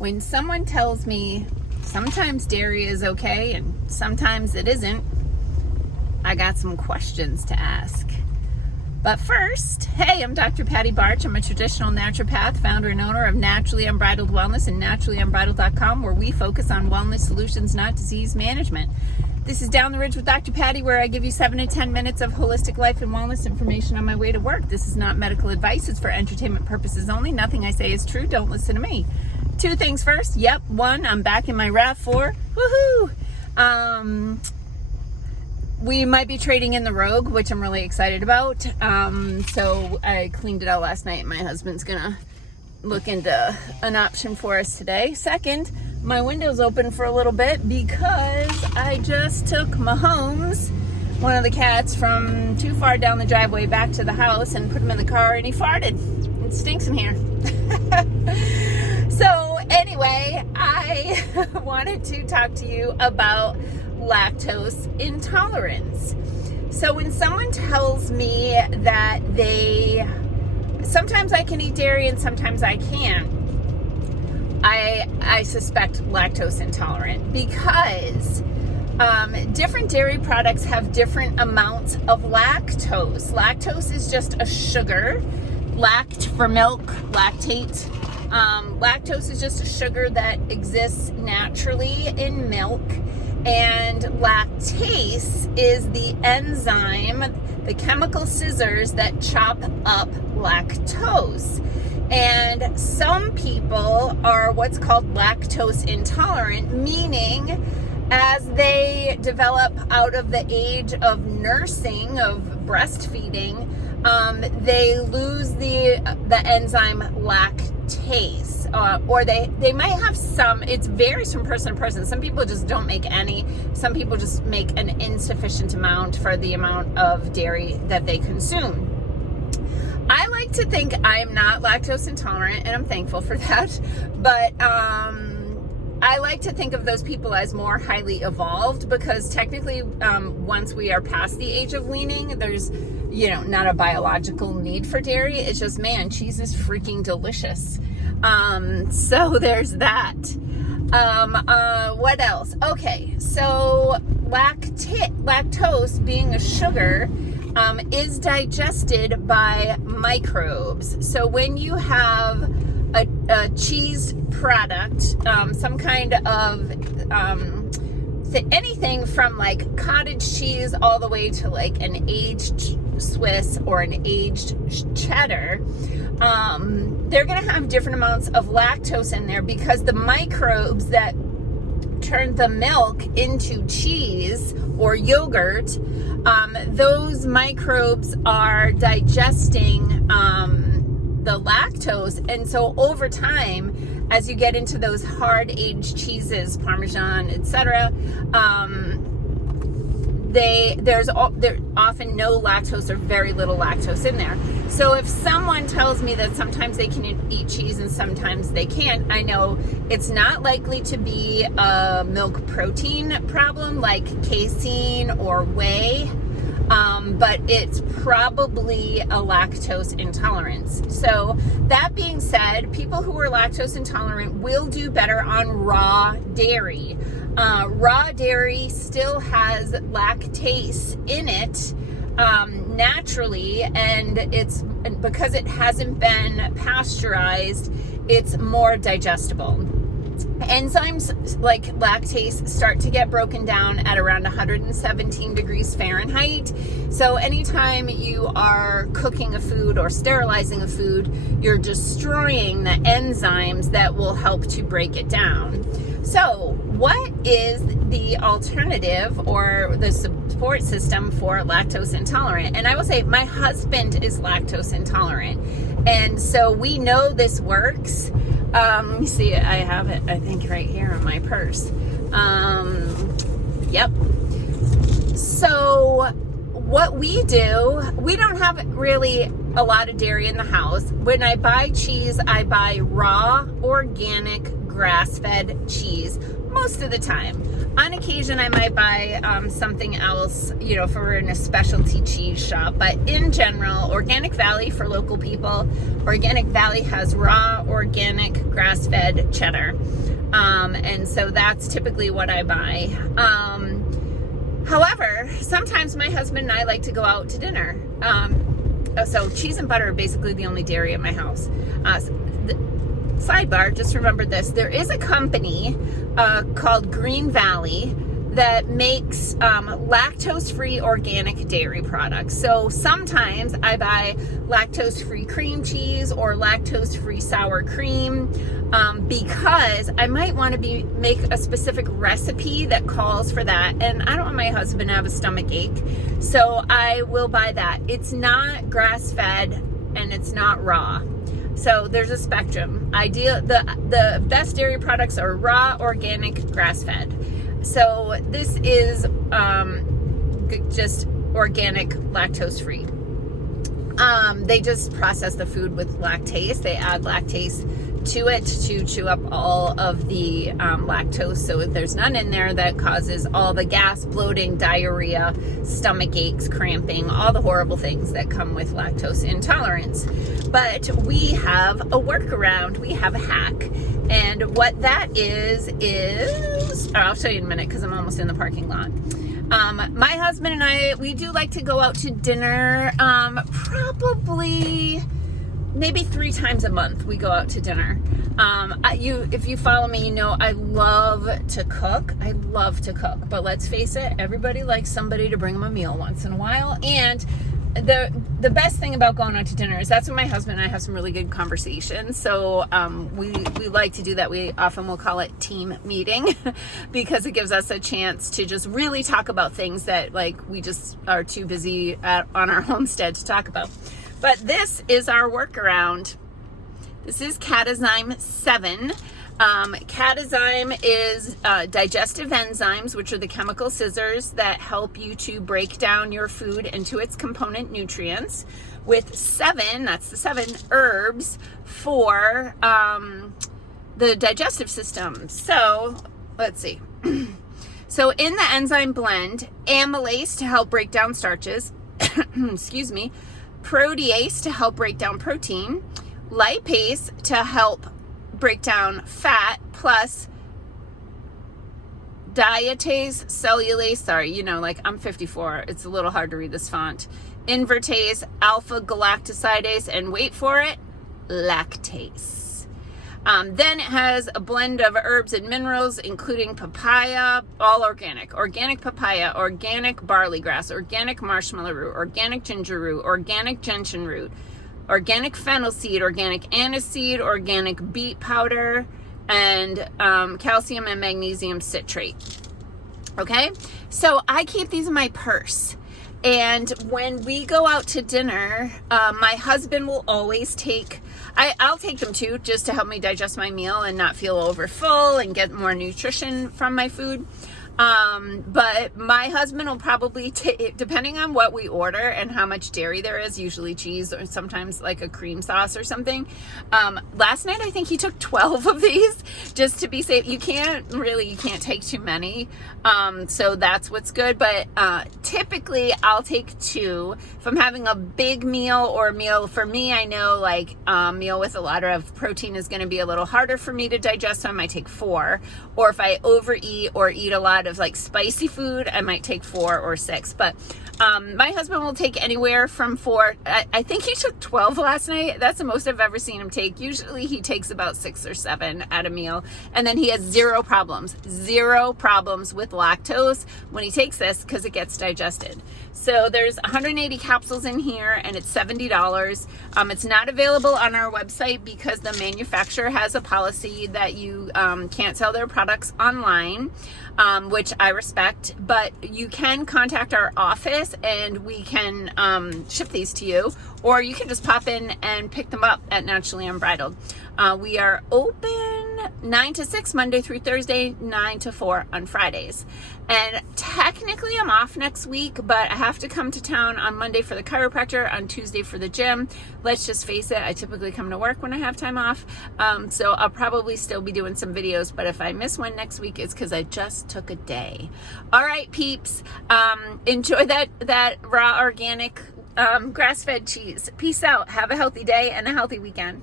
When someone tells me sometimes dairy is okay and sometimes it isn't, I got some questions to ask. But first, hey, I'm Dr. Patty Barch. I'm a traditional naturopath, founder and owner of Naturally Unbridled Wellness and naturallyunbridled.com, where we focus on wellness solutions, not disease management. This is Down the Ridge with Dr. Patty, where I give you 7 to 10 minutes of holistic life and wellness information on my way to work. This is not medical advice. It's for entertainment purposes only. Nothing I say is true. Don't listen to me. 2 things first. Yep. 1, I'm back in my RAV4. Woohoo! We might be trading in the Rogue, which I'm really excited about. So I cleaned it out last night. My husband's gonna look into an option for us today. Second, my window's open for a little bit because I just took Mahomes, one of the cats, from too far down the driveway back to the house and put him in the car, and he farted. It stinks in here. So anyway, I wanted to talk to you about lactose intolerance. So when someone tells me that sometimes I can eat dairy and sometimes I can't, I suspect lactose intolerant because different dairy products have different amounts of lactose. Lactose is just a sugar. Lact for milk, lactate. Lactose is just a sugar that exists naturally in milk. And lactase is the enzyme, the chemical scissors that chop up lactose. And some people are what's called lactose intolerant, meaning as they develop out of the age of nursing, of breastfeeding, they lose the enzyme lactase. Or they might have some. It varies from person to person. Some people just don't make any. Some people just make an insufficient amount for the amount of dairy that they consume. I like to think I'm not lactose intolerant, and I'm thankful for that. But I like to think of those people as more highly evolved because technically, once we are past the age of weaning, there's not a biological need for dairy. It's just, man, cheese is freaking delicious. So there's that. What else? Okay, so lactose, being a sugar, is digested by microbes. So when you have a cheese product, some kind of anything from like cottage cheese all the way to like an aged Swiss or an aged cheddar, they're going to have different amounts of lactose in there because the microbes that turn the milk into cheese or yogurt, those microbes are digesting the lactose. And so over time, as you get into those hard aged cheeses, Parmesan, etc., there's often no lactose or very little lactose in there. So if someone tells me that sometimes they can eat cheese and sometimes they can't, I know it's not likely to be a milk protein problem like casein or whey, but it's probably a lactose intolerance. So that being said, people who are lactose intolerant will do better on raw dairy. Raw dairy still has lactase in it naturally, and it's because it hasn't been pasteurized, it's more digestible. Enzymes like lactase start to get broken down at around 117 degrees Fahrenheit. So anytime you are cooking a food or sterilizing a food, you're destroying the enzymes that will help to break it down. So what is the alternative or the support system for lactose intolerant? And I will say my husband is lactose intolerant. And so we know this works. Let me see, I have it, I think, right here in my purse. Yep. So what we do, we don't have really a lot of dairy in the house. When I buy cheese, I buy raw, organic, grass-fed cheese most of the time. On occasion, I might buy something else, you know, if we're in a specialty cheese shop. But in general, Organic Valley, for local people, Organic Valley has raw, organic, grass-fed cheddar. And so that's typically what I buy. However, sometimes my husband and I like to go out to dinner. So cheese and butter are basically the only dairy at my house. Sidebar, just remember this. There is a company called Green Valley that makes lactose-free organic dairy products. So sometimes I buy lactose-free cream cheese or lactose-free sour cream because I might want to make a specific recipe that calls for that, and I don't want my husband to have a stomach ache, so I will buy that. It's not grass-fed and it's not raw. So there's a spectrum. The best dairy products are raw, organic, grass-fed. So this is just organic, lactose-free. They just process the food with lactase. They add lactase to it to chew up all of the lactose, so there's none in there that causes all the gas, bloating, diarrhea, stomach aches, cramping, all the horrible things that come with lactose intolerance. But we have a workaround, we have a hack, and what that is I'll show you in a minute because I'm almost in the parking lot. My husband and I, we do like to go out to dinner, probably maybe 3 times a month we go out to dinner. If you follow me, you know I love to cook. I love to cook, but let's face it, everybody likes somebody to bring them a meal once in a while. And the best thing about going out to dinner is that's when my husband and I have some really good conversations. So we like to do that. We often will call it team meeting because it gives us a chance to just really talk about things that like we just are too busy on our homestead to talk about. But this is our workaround. This is Enzyme 7. Enzyme is digestive enzymes, which are the chemical scissors that help you to break down your food into its component nutrients, with 7, that's the 7 herbs for the digestive system. So let's see. So in the enzyme blend, amylase to help break down starches, excuse me, protease to help break down protein, lipase to help break down fat, plus dietase, cellulase, sorry, you know, like I'm 54, it's a little hard to read this font, invertase, alpha galactosidase, and wait for it, lactase. Then it has a blend of herbs and minerals, including papaya, all organic papaya, organic barley grass, organic marshmallow root, organic ginger root, organic gentian root, organic fennel seed, organic anise seed, organic beet powder, and calcium and magnesium citrate. Okay, so I keep these in my purse. And when we go out to dinner, my husband will always take, I'll take them too, just to help me digest my meal and not feel over full and get more nutrition from my food. But my husband will probably take, depending on what we order and how much dairy there is, usually cheese or sometimes like a cream sauce or something. Last night, I think he took 12 of these just to be safe. You can't take too many. So that's what's good. But, typically I'll take 2 if I'm having a big meal or a meal. For me, I know like a meal with a lot of protein is going to be a little harder for me to digest. So I might take 4, or if I overeat or eat a lot of like spicy food, I might take 4 or 6. But my husband will take anywhere from 4. I think he took 12 last night. That's the most I've ever seen him take. Usually he takes about 6 or 7 at a meal, and then he has zero problems with lactose when he takes this because it gets digested. So there's 180 capsules in here, and it's $70. It's not available on our website because the manufacturer has a policy that you can't sell their products online, which I respect, but you can contact our office and we can ship these to you, or you can just pop in and pick them up at Naturally Unbridled. We are open 9 to 6 Monday through Thursday, 9 to 4 on Fridays. And technically I'm off next week, but I have to come to town on Monday for the chiropractor, on Tuesday for the gym. Let's just face it, I typically come to work when I have time off. So I'll probably still be doing some videos, but if I miss one next week, it's because I just took a day. All right, peeps, enjoy that raw organic grass-fed cheese. Peace out. Have a healthy day and a healthy weekend.